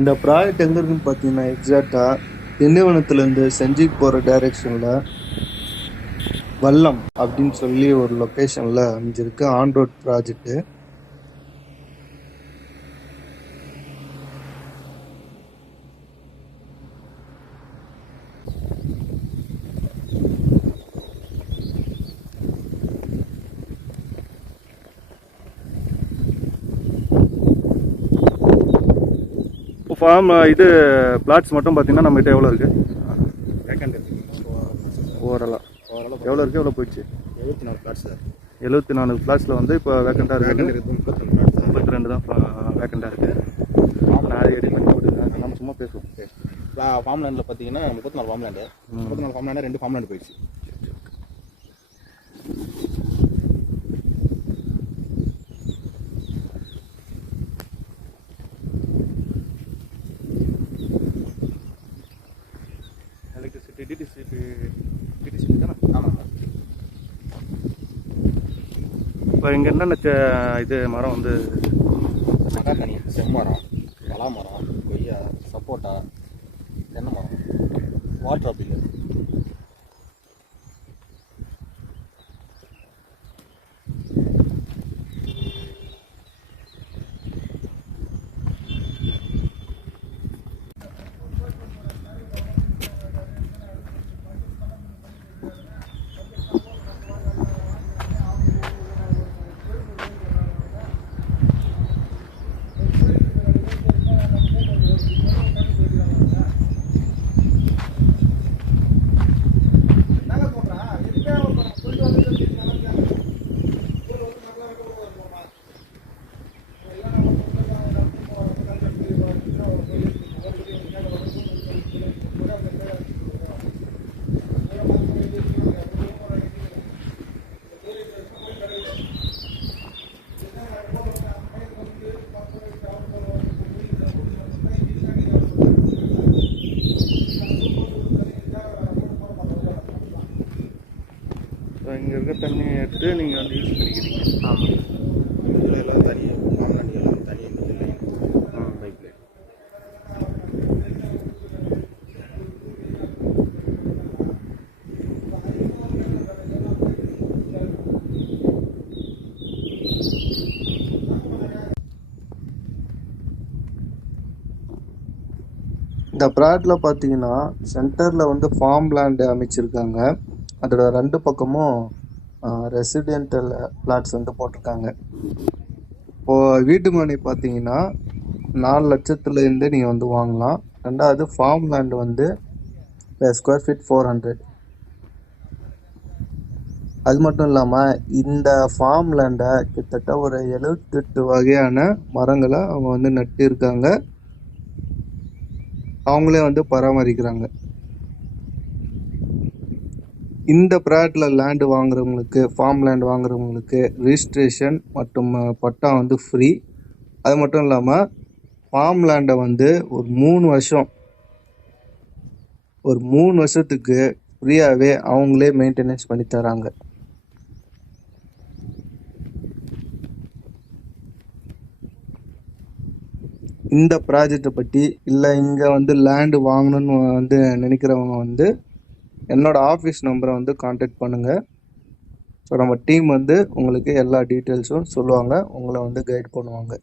இந்த ப்ராஜெக்ட் எங்க இருக்குன்னு பார்த்தீங்கன்னா, எக்ஸாக்ட்டா திண்டிவனத்துலேருந்து செஞ்சிக்கு போற டைரக்ஷன்ல வல்லம் அப்படின்னு சொல்லி ஒரு லொகேஷன்ல அமைஞ்சிருக்கு. On road project. ஃபார்ம் இது பிளாட்ஸ் மட்டும் பார்த்தீங்கன்னா நம்மகிட்ட எவ்வளோ இருக்குது? வேக்கண்ட் ஓவராலாக எவ்வளோ இருக்குது, எவ்வளோ போயிடுச்சு? 74 பிளாட்ஸ் சார். 74 பிளாட்ஸில் வந்து இப்போ வேக்கண்ட்டாக இருக்குது. இருக்குது 32 பிளாட்ஸ் சார். 32 தான் வேக்கண்ட்டாக இருக்குது. நான் எடி பண்ணி கொடுக்குறேன், நம்ம சும்மா பேசுவோம். ஃபார்ம் லேண்டில் பார்த்தீங்கன்னா 34 form land. 34 form land 2 form land போயிடுச்சு. எலக்ட்ரிசிட்டி டிடிசிபி தானே? ஆமாம் சார். இப்போ இங்கே என்னென்ன இது மரம் வந்து மகாகனி, செம்மரம், பலாமரம், கொய்யா, சப்போட்டா, தென்னை மரம், வாட்டர் ஆப்பிள். இங்கே இருக்க தண்ணி எடுத்து நீங்கள் வந்து யூஸ் பண்ணிக்கிறீங்க. ஆமாம். இதில் எல்லாம் தனி ஃபார்ம் லேண்டு எல்லாம் தனி இல்லை பைப் லைன். இந்த ப்ராஜெக்ட்ல பார்த்தீங்கன்னா சென்டர்ல வந்து ஃபார்ம் லேண்ட் அமைச்சிருக்காங்க. அதோட 2 பக்கமும் ரெசிடென்டல் பிளாட்ஸ் வந்து போட்டிருக்காங்க. இப்போ வீட்டு மனை பார்த்தீங்கன்னா 4 லட்சத்துலேருந்து நீங்கள் வந்து வாங்கலாம். ரெண்டாவது ஃபார்ம் லேண்ட் வந்து ஸ்கொயர் ஃபீட் 400. அது மட்டும் இல்லாமல் இந்த ஃபார்ம் லேண்டை கிட்டத்தட்ட ஒரு 78 வகையான மரங்களை அவங்க வந்து நட்டு இருக்காங்க. அவங்களே வந்து பராமரிக்கிறாங்க. இந்த ப்ராஜெக்ட்ல லேண்டு வாங்குறவங்களுக்கு, ஃபார்ம் லேண்ட் வாங்குறவங்களுக்கு ரிஜிஸ்ட்ரேஷன் மற்றும் பட்டா வந்து ஃப்ரீ. அது மட்டும் இல்லாமல் ஃபார்ம் லேண்டை வந்து ஒரு 3 வருஷத்துக்கு ஃப்ரீயாகவே அவங்களே மெயின்டெனன்ஸ் பண்ணி தராங்க. இந்த ப்ராஜெக்டை பற்றி இல்லை இங்கே வந்து லேண்டு வாங்கணும்னு வந்து நினைக்கிறவங்க வந்து என்னோட ஆஃபீஸ் நம்பரை வந்து காண்டாக்ட் பண்ணுங்கள். ஸோ நம்ம டீம் வந்து உங்களுக்கு எல்லா டீட்டெயில்ஸும் சொல்லுவாங்க, உங்களை வந்து கைட் பண்ணுவாங்க.